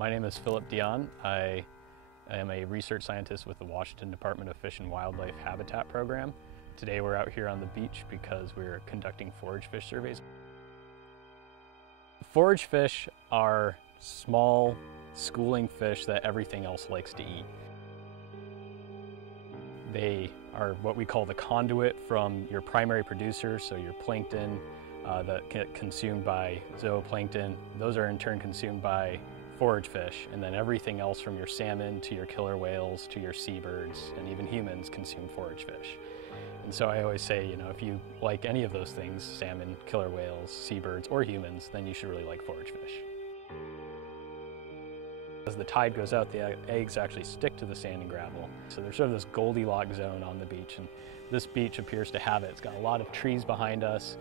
My name is Philip Dion. I am a research scientist with the Washington Department of Fish and Wildlife Habitat Program. Today we're out here on the beach because we're conducting forage fish surveys. Forage fish are small, schooling fish that everything else likes to eat. They are what we call the conduit from your primary producers, so your plankton that get consumed by zooplankton. Those are in turn consumed by forage fish, and then everything else from your salmon to your killer whales to your seabirds and even humans consume forage fish. And so I always say, if you like any of those things, salmon, killer whales, seabirds, or humans, then you should really like forage fish. As the tide goes out, the eggs actually stick to the sand and gravel. So there's sort of this Goldilocks zone on the beach, and this beach appears to have it. It's got a lot of trees behind us,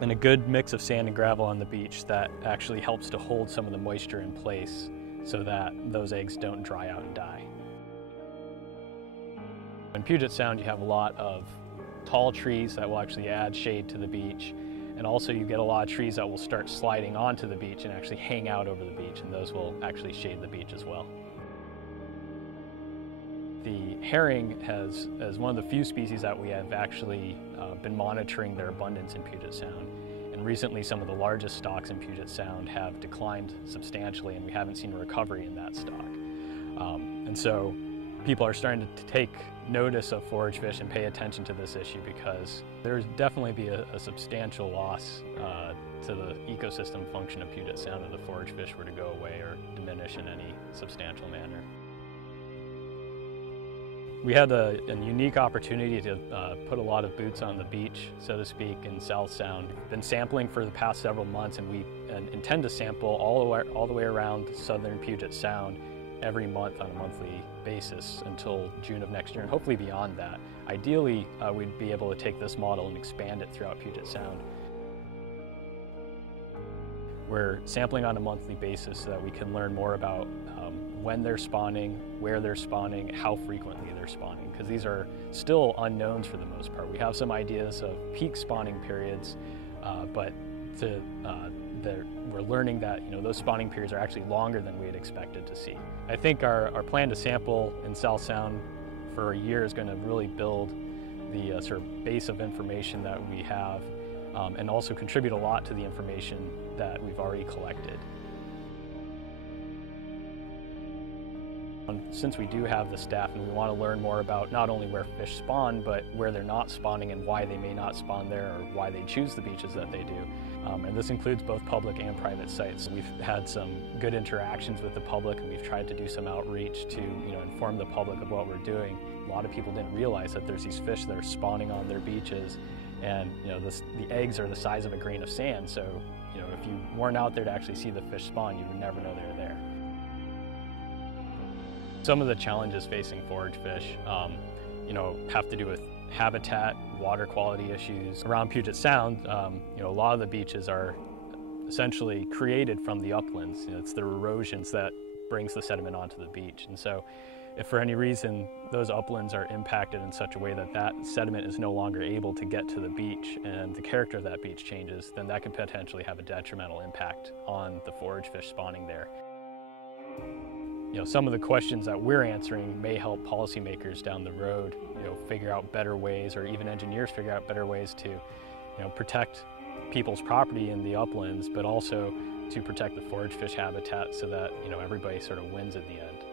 and a good mix of sand and gravel on the beach that actually helps to hold some of the moisture in place so that those eggs don't dry out and die. In Puget Sound, you have a lot of tall trees that will actually add shade to the beach, and also you get a lot of trees that will start sliding onto the beach and actually hang out over the beach, and those will actually shade the beach as well. The herring is one of the few species that we have actually been monitoring their abundance in Puget Sound. And recently some of the largest stocks in Puget Sound have declined substantially, and we haven't seen a recovery in that stock. And so people are starting to take notice of forage fish and pay attention to this issue, because there's definitely be a substantial loss to the ecosystem function of Puget Sound if the forage fish were to go away or diminish in any substantial manner. We had a unique opportunity to put a lot of boots on the beach, so to speak, in South Sound. We've been sampling for the past several months, and we intend to sample all the way around southern Puget Sound every month on a monthly basis until June of next year, and hopefully beyond that. Ideally, we'd be able to take this model and expand it throughout Puget Sound. We're sampling on a monthly basis so that we can learn more about when they're spawning, where they're spawning, how frequently they're spawning, because these are still unknowns for the most part. We have some ideas of peak spawning periods, but we're learning that those spawning periods are actually longer than we had expected to see. I think our plan to sample in South Sound for a year is going to really build the sort of base of information that we have, and also contribute a lot to the information that we've already collected. Since we do have the staff and we want to learn more about not only where fish spawn, but where they're not spawning and why they may not spawn there, or why they choose the beaches that they do. And this includes both public and private sites. We've had some good interactions with the public, and we've tried to do some outreach to inform the public of what we're doing. A lot of people didn't realize that there's these fish that are spawning on their beaches, and the eggs are the size of a grain of sand. So if you weren't out there to actually see the fish spawn, you would never know they were there. Some of the challenges facing forage fish have to do with habitat, water quality issues. Around Puget Sound, a lot of the beaches are essentially created from the uplands. It's the erosions that brings the sediment onto the beach. And so if for any reason those uplands are impacted in such a way that that sediment is no longer able to get to the beach and the character of that beach changes, then that could potentially have a detrimental impact on the forage fish spawning there. Some of the questions that we're answering may help policymakers down the road, figure out better ways, or even engineers figure out better ways to, protect people's property in the uplands, but also to protect the forage fish habitat so that, everybody sort of wins in the end.